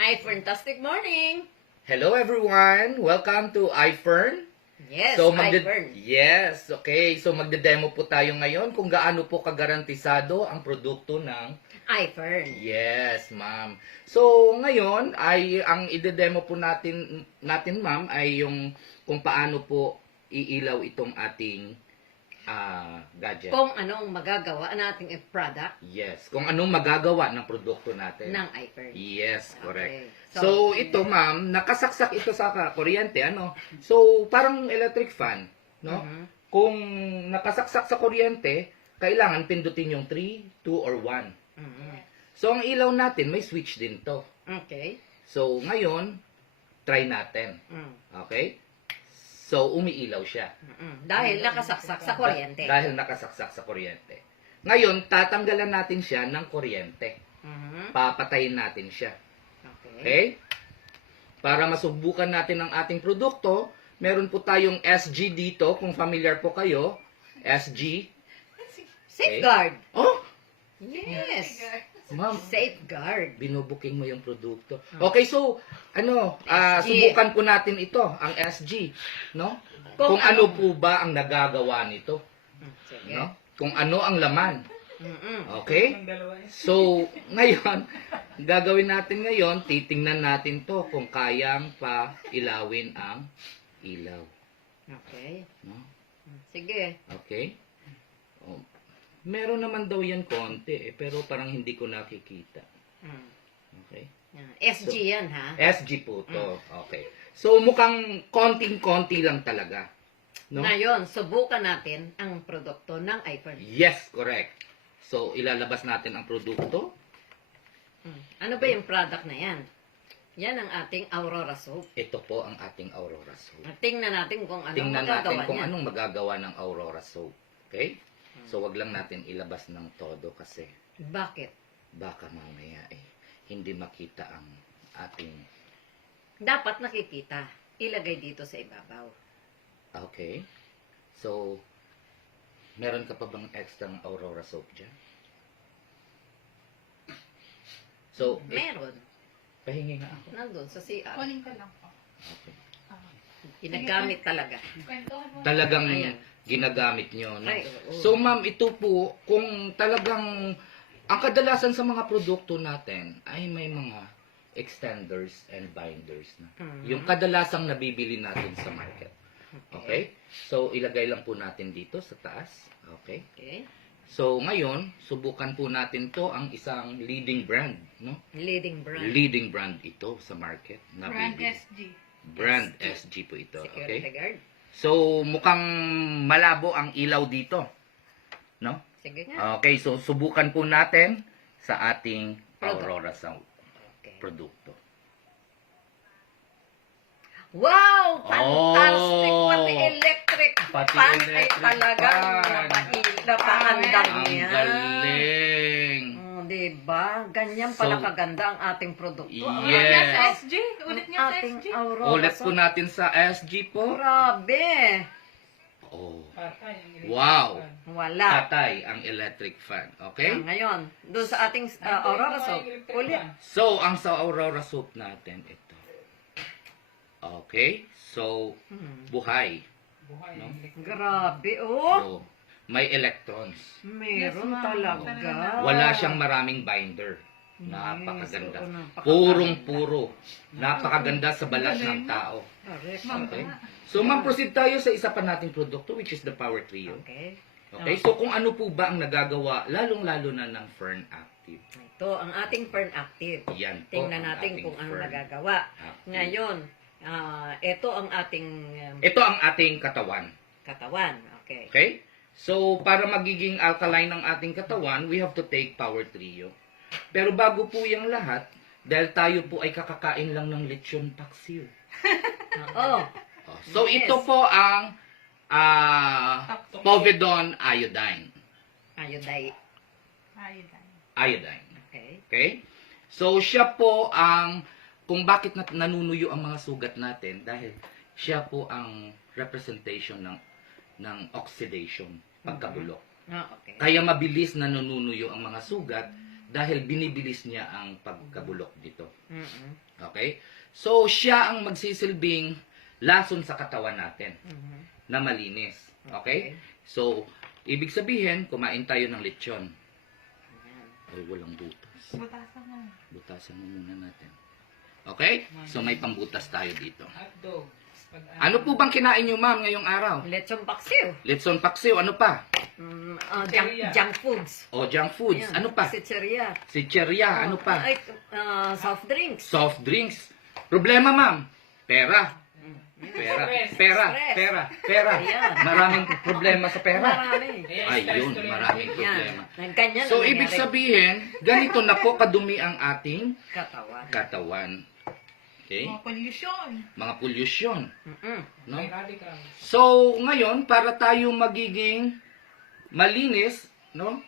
Hi, fantastic morning! Hello everyone! Welcome to iFern. Yes, iFern. Yes, okay. So magde-demo po tayo ngayon kung gaano po kagarantisado ang produkto ng iFern. Yes, ma'am. So ngayon ay ang ide-demo po natin ma'am ay yung kung paano po iilaw itong ating gadget. Kung anong magagawa nating product Yes, kung anong magagawa ng produkto natin. ng iFern. Yes, correct. Okay. So, ito ma'am, nakasaksak ito sa kuryente, ano? So, parang electric fan, no? Mhm. Kung nakasaksak sa kuryente, kailangan pindutin yung 3, 2, or 1. Mhm. So, ang ilaw natin, may switch din to. Okay. So, ngayon, try natin. Mm. Okay? So, umiilaw siya. Dahil nakasaksak sa kuryente. Dahil nakasaksak sa kuryente. Ngayon, tatanggalan natin siya ng kuryente. Mhm. Papatayin natin siya. Okay. Okay? Para masubukan natin ang ating produkto, meron po tayong SG dito, kung familiar po kayo. SG. Safeguard. Oh, Yes. ma'am, Safeguard. binubuking mo yung produkto. Okay, so, SG. subukan po natin ito, ang SG. No? Kung Kung ano ano- po ba ang nagagawa nito. Sige. No? Kung ano ang laman. Mhm. Okay? So, ngayon, gagawin natin ngayon, titingnan natin to kung kayang pa ilawin ang ilaw. Okay. No? Sige. Okay? Oh, meron naman daw yan konti, pero parang hindi ko nakikita. Mm. Okay? SG yan, ha? SG po to. Okay. So, mukhang konting-konti lang talaga. No? Ngayon, subukan natin ang produkto ng iFern. Yes, correct. So, ilalabas natin ang produkto. Ano ba yung product na yan? Yan ang ating Aurora soap. Ito po ang ating Aurora Soap. Tingnan natin kung anong Tingnan natin magagawa kung niya. anong magagawa ng Aurora Soap. Okay? So, wag lang natin ilabas ng todo kasi Bakit? baka mamaya hindi makita ang ating... Dapat nakikita. Ilagay dito sa ibabaw. Okay? So, meron ka pa bang extra Aurora Soap dyan? So, Meron. pahingi nga ako. Nandun sa CR. Kunin ko lang po. Okay. Ginagamit talaga. Kwentuhan mo. Talagang Ayan. ginagamit nyo. No? Ay, oo. So, ma'am, ito po, kung talagang, ang kadalasan sa mga produkto natin ay may mga extenders and binders na. Mhm. Yung kadalasang nabibili natin sa market. Okay? So, ilagay lang po natin dito sa taas. Okay? Okay. So, ngayon, subukan po natin to ang isang leading brand. No? Leading brand. Leading brand ito sa market. Brand Nabibili. SG. Brand SG po ito. Security Okay? guard. So, mukhang malabo ang ilaw dito. No? Sige nga. Okay, so subukan po natin sa ating Product. Aurora Sound Okay. produkto. Wow! Fantastic! Oh! Pati electric Pati fan ay electric talagang fan. napaandar Ang niya. galing! Oh, diba? Ganyan pala So, kaganda ang ating produkto. Ang Yes. Ulit niya sa ating- SG. Ulit niya ang sa ating SG. Aurora Ulit po soap. natin sa SG po. Grabe! Oh. Wow! Wala. Patay ang electric fan. Okay? Ngayon, doon sa ating Aurora soap, ulit. So, ang sa Aurora Soap natin, ito. Okay? So, buhay. No? Grabe, oh! So, may electrons. Meron Yes, ma'am. talaga. Wala siyang maraming binder. Napakaganda. Yes, oo, napakaganda. Purong-puro. Napakaganda sa balat ng tao. Correct. Okay? So, ma'am, proceed tayo sa isa pa nating produkto, which is the Power Trio. Okay. Okay? So, kung ano po ba ang nagagawa, lalong-lalo na ng Fern Active. Ito, ang ating Fern Active. Yan po Tingnan ang natin ating kung ano Fern nagagawa. Active. Ngayon, ito ang ating Ito ang ating katawan. katawan. Okay. Okay? So, para magiging alkaline ng ating katawan, we have to take Power Trio. Pero bago po yung lahat, dahil tayo po ay kakakain lang ng lechon paksiw. Oo. So, Yes. ito po ang Povidone Iodine. Iodine. Iodine. Okay. Okay? So, siya po ang, kung bakit nanunuyo ang mga sugat natin, dahil siya po ang representation ng oxidation, pagkabulok. Okay. Kaya mabilis na nanunuyo ang mga sugat dahil binibilis niya ang pagkabulok dito. Mm-mm. Okay? So, siya ang magsisilbing lason sa katawan natin Mhm. na malinis. Okay? So, ibig sabihin, kumain tayo ng lechon. Ayan. Ay, walang butas. Butasan mo. Butasan mo muna natin. Okay? So, may pambutas tayo dito. Hotdog. Ano po bang kinain nyo, ma'am, ngayong araw? Lechon paksiw. Letson paksiw, ano pa? Junk foods. O, junk foods, Ayan. ano pa? Sitseria. Sitcheria, ano pa? Ay, soft drinks. Soft drinks. Problema, ma'am? Pera. Pera. Stress. Pera. Stress. Pera. Pera. Ayan. Maraming problema sa pera. Marami. Ayun, maraming problema. Yan. Ganyan So, ang ibig nangyari. sabihin, ganito na po kadumi ang ating Katawan. katawan. Okay? Mga pollution. Mga pollution. Mm-mm. No? May radical. So, ngayon, para tayo magiging malinis, no?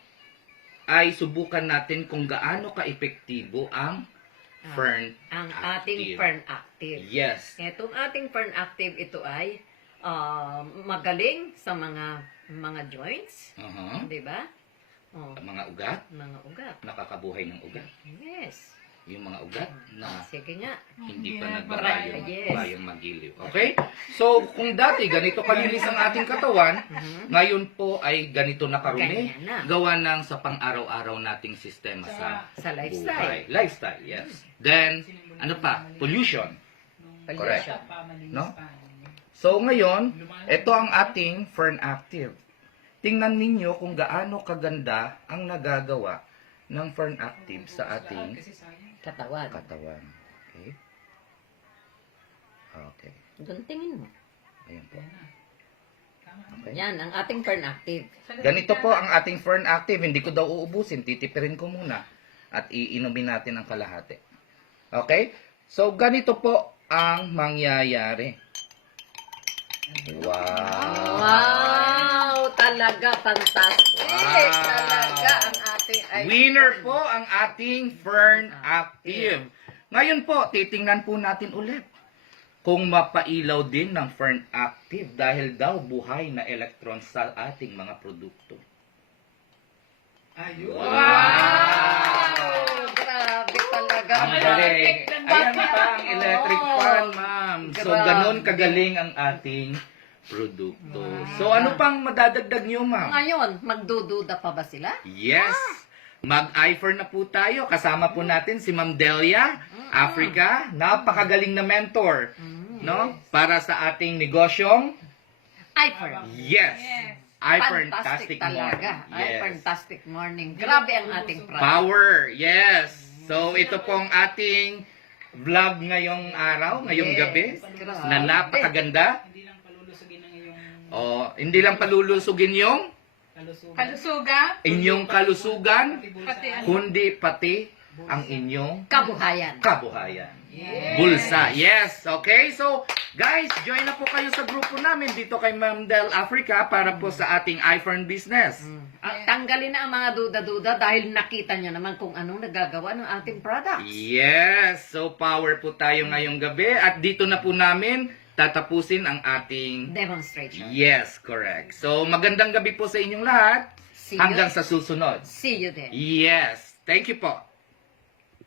Ay subukan natin kung gaano ka-epektibo ang Fern Ang ating Active. Fern Active. Yes. Itong ating Fern Active, ito ay magaling sa mga joints. Uh-huh. Di ba? Oh, Mga ugat, mga ugat. nakakabuhay ng ugat. Yes. Yung mga ugat na Sige nga. hindi pa Yes. bayang magiliw. Okay? So, kung dati ganito kalinis ang ating katawan, ngayon po ay ganito na karumi, Ganyan na. gawa ng sa pang-araw-araw nating sistema sa Sa lifestyle. buhay. Lifestyle, yes. Then, ano pa? Pollution. Correct. No? So, ngayon, ito ang ating Fern Active. Tingnan ninyo kung gaano kaganda ang nagagawa ng Fern Active sa ating Katawan. katawan. Okay? Okay. Doon tingin mo. Ayan po. Okay. Yan, ang ating Fern Active. Ganito po ang ating Fern Active. Hindi ko daw uubusin. Titipirin ko muna. At iinumin natin ang kalahati. Okay? So, ganito po ang mangyayari. Wow! Wow! Talaga, fantastic! Wow. Talaga ang ating Winner po ang ating Fern Active. Ngayon po, titingnan po natin ulit kung mapailaw din ng Fern Active dahil daw buhay na electrons sa ating mga produkto. Ayun. Wow! Grabe talaga. Ang galing. Ayan pa ang electric fan, ma'am. So, Grabe. ganun kagaling ang ating produkto. So, ano pang madadagdag nyo, ma'am? Ngayon, magdududa pa ba sila? Yes! Mag-iFer na po tayo. Kasama po natin si Ma'am Delia, Africa. Napakagaling na mentor. No? Para sa ating negosyong. iFern. Yes! iFern Fantastic Tastic talaga. Morning. Yes. Fantastic morning. Grabe ang ating product. Power. Yes! So, ito pong ating vlog ngayong araw, ngayong Yes. gabi. Grabe. Na napakaganda. Hindi lang palulusugin ng iyong Hindi lang palulusugin yung kalusugan. Kalusugan, inyong kalusugan, pati ano, kundi pati ang inyong Kabuhayan. kabuhayan. Bulsa. Yes. Okay. So, guys, join na po kayo sa grupo namin dito kay Ma'am Del Africa para po sa ating iFern business. At tanggalin na ang mga duda-duda dahil nakita nyo naman kung anong nagagawa ng ating products. Yes. So, power po tayo ngayong gabi at dito na po namin tatapusin ang ating Demonstration. yes, correct. So, magandang gabi po sa inyong lahat See you. hanggang sa susunod. See you then. Yes. Thank you po.